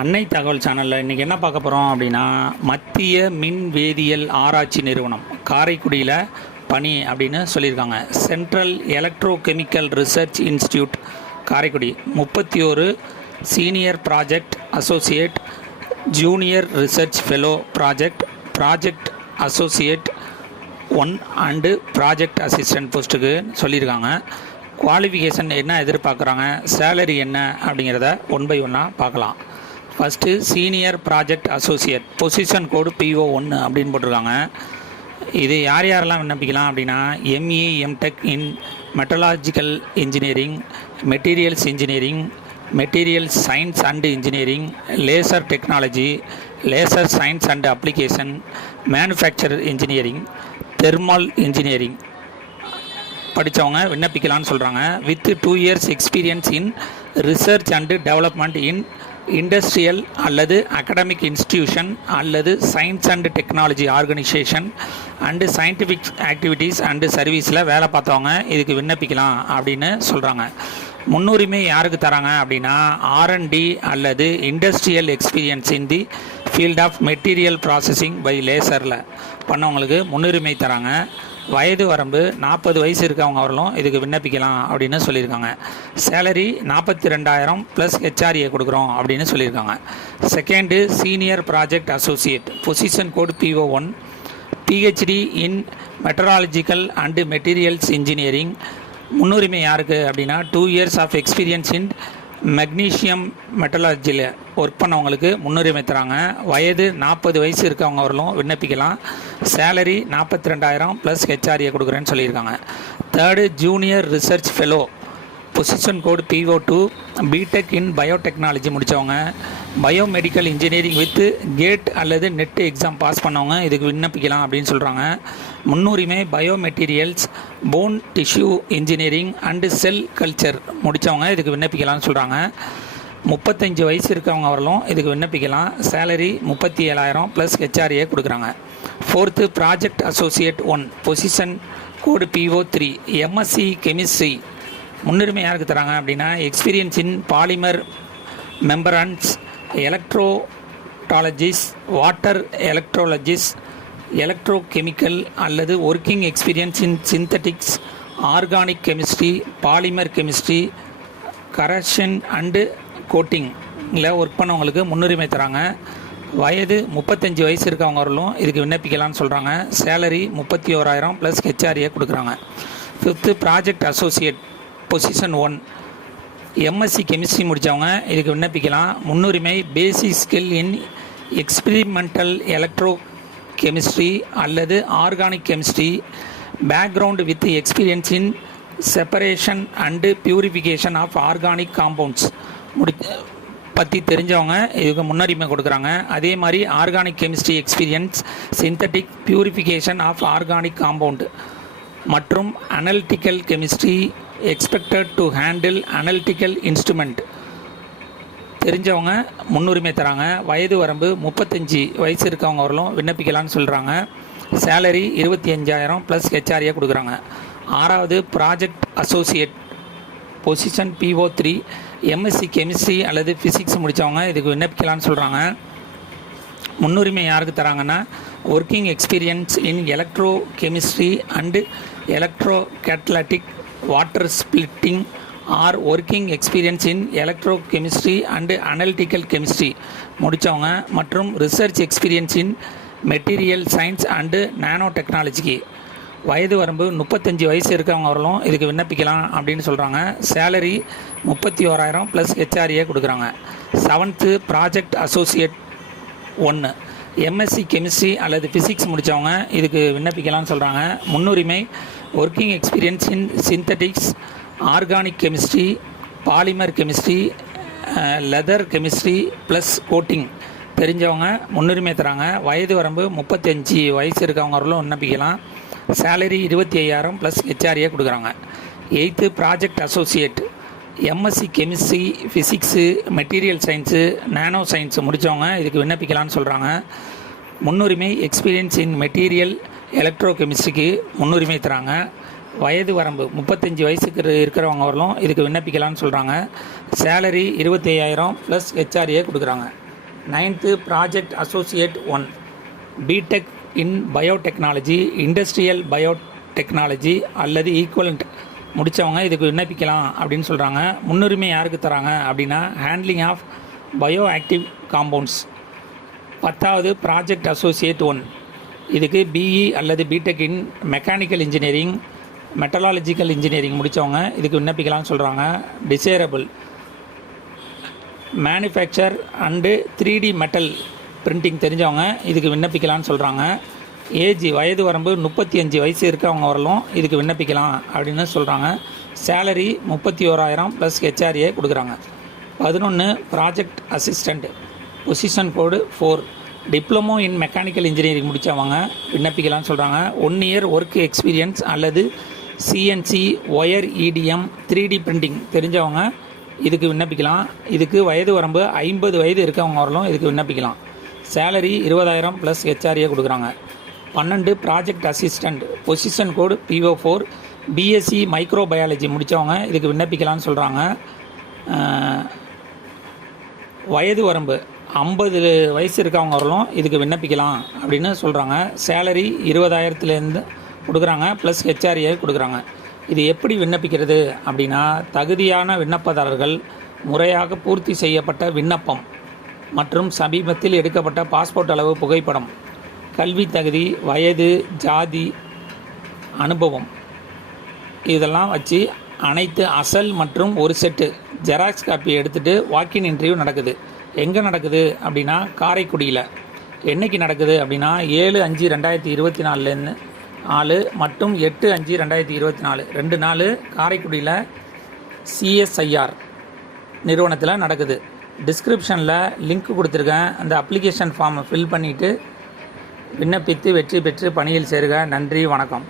அன்னை தகவல் சேனலில் இன்றைக்கி என்ன பார்க்க போகிறோம் அப்படின்னா, மத்திய மின் வேதியியல் ஆராய்ச்சி நிறுவனம் காரைக்குடியில் பணி அப்படின்னு சொல்லியிருக்காங்க. Central electro chemical research institute Karaikudi 31 senior project associate, junior research fellow project associate 1 and project assistant போஸ்ட்டுக்கு சொல்லியிருக்காங்க. குவாலிஃபிகேஷன் என்ன எதிர்பார்க்குறாங்க, சேலரி என்ன அப்படிங்கிறத ஒன் பை ஒன்னாக பார்க்கலாம். First senior project associate, position code PO1 அப்படின்னு போட்டிருக்காங்க. இது யாரெல்லாம் விண்ணப்பிக்கலாம் அப்படின்னா, ME MTech in metallurgical engineering, materials engineering, material science and engineering, laser technology, laser science and application, manufacture engineering, thermal engineering படித்தவங்க விண்ணப்பிக்கலான்னு சொல்கிறாங்க. With 2 years experience in research and development in industrial அல்லது அகடமிக் இன்ஸ்டிடியூஷன் அல்லது science and technology organisation and scientific activities and சர்வீஸில் வேலை பார்த்தவங்க இதுக்கு விண்ணப்பிக்கலாம் அப்படின்னு சொல்கிறாங்க. முன்னுரிமை யாருக்கு தராங்க அப்படின்னா, R&D அல்லது industrial experience in the field of material processing by லேசரில் பண்ணவங்களுக்கு முன்னுரிமை தராங்க. வயது வரம்பு 40 வயசு இருக்கவங்க வரலும் இதுக்கு விண்ணப்பிக்கலாம் அப்படின்னு சொல்லியிருக்காங்க. சேலரி 42,000 ப்ளஸ் HRA கொடுக்குறோம் அப்படின்னு சொல்லியிருக்காங்க. Second senior project associate, position code PO1, PhD in metallurgical and materials engineering. முன்னுரிமை யாருக்கு அப்படின்னா, 2 years of experience in magnesium மெட்டலாஜியில் ஒர்க் பண்ணவங்களுக்கு முன்னுரிமை தராங்க. வயது 40 வயசு இருக்கவங்க வரலும் விண்ணப்பிக்கலாம். சேலரி 42,000 ப்ளஸ் HRA கொடுக்குறேன்னு சொல்லியிருக்காங்க. Third junior research fellow, position code PO2, BTech in biotechnology முடித்தவங்க, பயோமெடிக்கல் இன்ஜினியரிங் வித் கேட் அல்லது நெட் எக்ஸாம் பாஸ் பண்ணவங்க இதுக்கு விண்ணப்பிக்கலாம் அப்படின்னு சொல்கிறாங்க. முன்னுரிமை biomaterials, bone tissue engineering and cell culture முடித்தவங்க இதுக்கு விண்ணப்பிக்கலாம்னு சொல்கிறாங்க. 35 வயசு இருக்கவங்க வரலும் இதுக்கு விண்ணப்பிக்கலாம். சேலரி 37,000 ப்ளஸ் HRA கொடுக்குறாங்க. Fourth project associate 1, position code PO3, MSc chemistry. முன்னுரிமை யாருக்கு தராங்க அப்படின்னா, experience in polymer membranes, electrodialysis, water electrolysis, electrochemical அல்லது working experience in synthetics, organic chemistry, polymer chemistry, correction and கோட்டிங்கில் ஒர்க் பண்ணவங்களுக்கு முன்னுரிமை தராங்க. வயது 35 வயசு இருக்கவங்க வரலும் இதுக்கு விண்ணப்பிக்கலாம்னு சொல்கிறாங்க. சேலரி 31,000 ப்ளஸ் HRA கொடுக்குறாங்க. Fifth project associate, position 1, MSc chemistry முடித்தவங்க இதுக்கு விண்ணப்பிக்கலாம். முன்னுரிமை basic skill in experimental electro chemistry அல்லது organic chemistry, background with experience in separation and purification of organic compounds பற்றி தெரிஞ்சவங்க இதுக்கு முன்னுரிமை கொடுக்குறாங்க. அதே மாதிரி organic chemistry experience, synthetic purification of organic compound மற்றும் analytical chemistry, expected to handle analytical instrument தெரிஞ்சவங்க முன்னுரிமை தராங்க. வயது வரம்பு 35 வயசு இருக்கவங்க வரலும் விண்ணப்பிக்கலான்னு சொல்கிறாங்க. சேலரி 25,000 ப்ளஸ் HRA கொடுக்குறாங்க. ஆறாவது project associate, position PO3, MSc chemistry அல்லது ஃபிசிக்ஸ் முடித்தவங்க இதுக்கு விண்ணப்பிக்கலான்னு சொல்கிறாங்க. முன்னுரிமை யாருக்கு தராங்கன்னா, working experience in electro chemistry and electro catalytic water splitting or working experience in electro chemistry and analytical chemistry முடித்தவங்க மற்றும் research experience in material science and nano டெக்னாலஜிக்கு. வயது வரம்பு 35 வயசு இருக்கவங்க வரலும் இதுக்கு விண்ணப்பிக்கலாம் அப்படின்னு சொல்கிறாங்க. சேலரி 31,000 ப்ளஸ் HRA கொடுக்குறாங்க. Seventh project associate 1, MSc chemistry அல்லது ஃபிசிக்ஸ் முடித்தவங்க இதுக்கு விண்ணப்பிக்கலாம்னு சொல்கிறாங்க. முன்னுரிமை working experience in synthetics, organic chemistry, polymer chemistry, leather chemistry plus coating தெரிஞ்சவங்க முன்னுரிமை தராங்க. வயது வரம்பு 35 வயசு இருக்கவங்க வரலும் விண்ணப்பிக்கலாம். சேலரி 25,000 ப்ளஸ் HRA கொடுக்குறாங்க. Eighth project associate, MSc chemistry, physics, material science, nano science முடித்தவங்க இதுக்கு விண்ணப்பிக்கலான்னு சொல்கிறாங்க. முன்னுரிமை எக்ஸ்பீரியன்ஸ் இன் மெட்டீரியல் எலக்ட்ரோ கெமிஸ்ட்ரிக்கு முன்னுரிமை தராங்க. வயது வரம்பு 35 வயசுக்கு இருக்கிறவங்க வரலும் இதுக்கு விண்ணப்பிக்கலாம்னு சொல்கிறாங்க. சேலரி 25,000 ப்ளஸ் HRA கொடுக்குறாங்க. 9th project associate 1 BTech in biotechnology, industrial biotechnology அல்லது ஈக்குவலண்ட் முடித்தவங்க இதுக்கு விண்ணப்பிக்கலாம் அப்படின்னு சொல்கிறாங்க. முன்னுரிமை யாருக்கு தராங்க அப்படின்னா handling of bio active compounds. 10வது ப்ராஜெக்ட் அசோசியேட் 1 இதுக்கு பிஇ அல்லது BTech in mechanical engineering, metallurgical engineering முடித்தவங்க இதுக்கு விண்ணப்பிக்கலாம்னு சொல்கிறாங்க. Desirable manufacture and 3D metal printing தெரிஞ்சவங்க இதுக்கு விண்ணப்பிக்கலாம்னு சொல்கிறாங்க. வயது வரம்பு 35 வயசு இருக்கவங்க வரலும் இதுக்கு விண்ணப்பிக்கலாம் அப்படின்னு சொல்கிறாங்க. சேலரி 31,000 ப்ளஸ் ஹெச்ஆர்ஏ கொடுக்குறாங்க. 11 project assistant, position code 4, diploma in mechanical engineering முடித்தவங்க விண்ணப்பிக்கலாம்னு சொல்கிறாங்க. 1 இயர் ஒர்க் எக்ஸ்பீரியன்ஸ் அல்லது CNC, wire EDM, 3D printing தெரிஞ்சவங்க இதுக்கு விண்ணப்பிக்கலாம். இதுக்கு வயது வரம்பு 50 வயது இருக்கவங்க வரலும் இதுக்கு விண்ணப்பிக்கலாம். சேலரி 20,000 ப்ளஸ் ஹெச்ஆர்ஏ கொடுக்குறாங்க. 12 ப்ராஜெக்ட் அசிஸ்டண்ட், பொசிஷன் கோடு PO4, பிஎஸ்சி மைக்ரோபயாலஜி முடித்தவங்க இதுக்கு விண்ணப்பிக்கலாம்னு சொல்கிறாங்க. வயது வரம்பு 50 வயசு இருக்கவங்க வரலும் இதுக்கு விண்ணப்பிக்கலாம் அப்படின்னு சொல்கிறாங்க. சேலரி 20,000 கொடுக்குறாங்க ப்ளஸ் ஹெச்ஆர்ஏ கொடுக்குறாங்க. இது எப்படி விண்ணப்பிக்கிறது அப்படின்னா தகுதியான விண்ணப்பதாரர்கள் முறையாக பூர்த்தி செய்யப்பட்ட விண்ணப்பம் மற்றும் சமீபத்தில் எடுக்கப்பட்ட பாஸ்போர்ட் அளவு புகைப்படம், கல்வி தகுதி, வயது, ஜாதி, அனுபவம் இதெல்லாம் வச்சு அனைத்து அசல் மற்றும் ஒரு செட்டு ஜெராக்ஸ் காப்பி எடுத்துகிட்டு வாக்கின் இன்டர்வியூ நடக்குது. எங்கே நடக்குது அப்படின்னா காரைக்குடியில். என்றைக்கு நடக்குது அப்படின்னா 7/5/2024 மற்றும் 8/5/2024 2 நாள் காரைக்குடியில் CSIR நிறுவனத்தில் நடக்குது. டிஸ்கிரிப்ஷனில் லிங்க் கொடுத்துருக்கேன். அந்த அப்ளிகேஷன் ஃபார்மை ஃபில் பண்ணிவிட்டு விண்ணப்பித்து வெற்றி பெற்று பணியில் சேருக. நன்றி, வணக்கம்.